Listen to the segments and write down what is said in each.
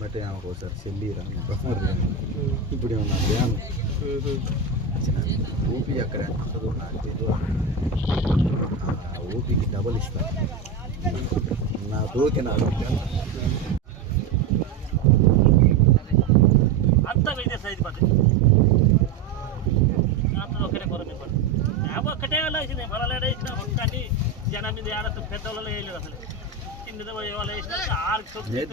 but ఆమెకు ఒకసారి చెల్లిరా ఇప్పుడు ఏమన్నా ధ్యానం ఊపి అక్కడ చదువు నాకు తెలియదు ఊపికి డబల్ ఇస్తా నా దోకి నాకు అంతా వేసే సైజు పది ఒకటే పొర మీద ఒకటే వాళ్ళు వేసింది పొరలేడ వేసిన ఒక్కటి జనం మీద ఏడతో పెద్దవాళ్ళు వేయలేదు అసలు కింద వాళ్ళు వేసిన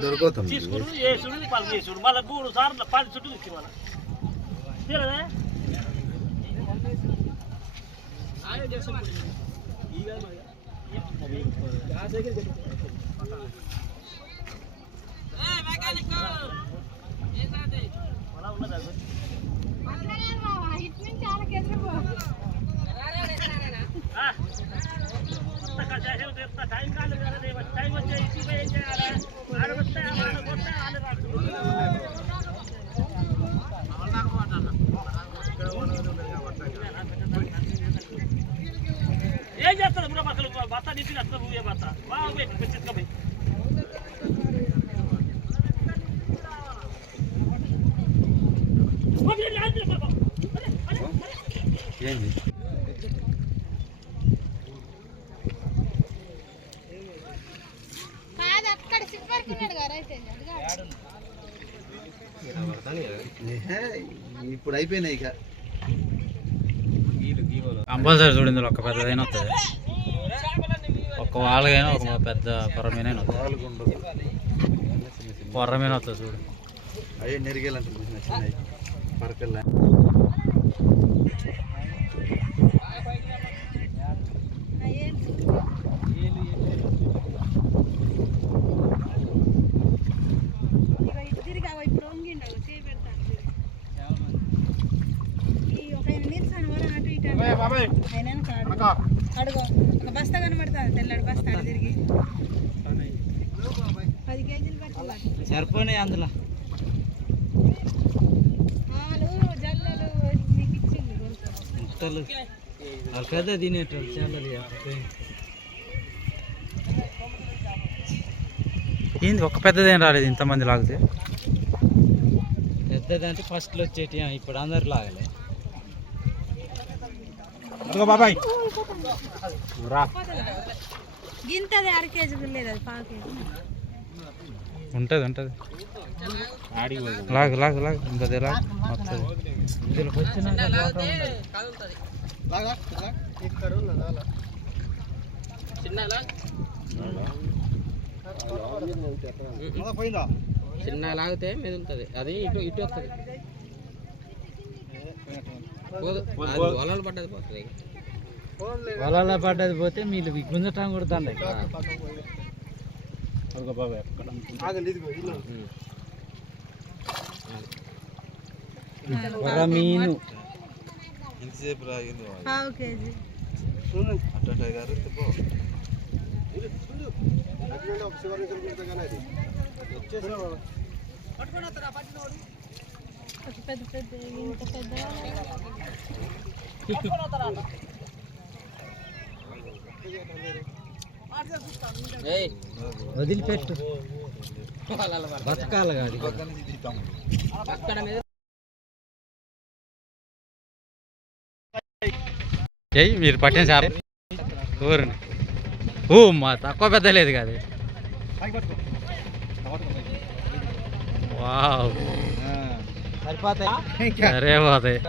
దొరుకుతాం తీసుకుని వేసుడు పది వేసుడు మళ్ళీ 3 సార్లు 10 చుట్టూ తీసుకు వాళ్ళ తెలియదా టైం కాదు టైం వచ్చే ఏం చేయాలి ఆడవస్తే ఏం చేస్తాడు ఇప్పుడు అసలు బత్త నింపి వస్తా నువ్వే బత్త బాగా తీసుకపోయి ఏంది ఇప్పుడు అయిపోయినాయి ఇక కంపల్సరీ చూడింది ఒక పెద్దదైనా వస్తుంది ఒక వాళ్ళకైనా ఒక పెద్ద పొరమైన పొర్రమైన వస్తుంది చూడు అయ్యే నెరిగేలంటే చిన్నవి పరకల్లా అడుగు ఒక బస్తా కనబడుతుంది తెల్లడి బస్తా తిరిగి 10 కేజీలు పట్టాలి సరిపోయినాయి అందులో జల్లలు మీకు ఇచ్చింది పెద్ద తినేటోళ్ళు చాలా ఏంది ఒక పెద్దదేం రాలేదు ఇంతమంది లాగితే పెద్దదంటే ఫస్ట్లో వచ్చేటి ఇప్పుడు అందరు లాగలే బాబాయ్ గింతది 6 కేజీలు లేదు అది 5 కేజీ ఉంటుంది ఉంటుంది లాగు లాగు లాగు ఇంకది లాగు వస్తుంది ఇందులోకి వచ్చినాక చిన్న లాగితే మెదులుతుంది అది ఇటు ఇటు వస్తుంది వలలు పడ్డది పోతుంది వలలో పడ్డది పోతే మీరు గుంజటం కొడుతుంది మీను ఇంతసేపు రాగింది 5 కేజీ అట్ట గారు పెద్ద పెద్ద ఇంత పెద్ద వదిలిపెట్టు బతకాలి కాదు మీరు పట్టిన సార్ ఊరిని మా తక్కువ పెద్ద లేదు కాదు వావ్ సరే పోతాయి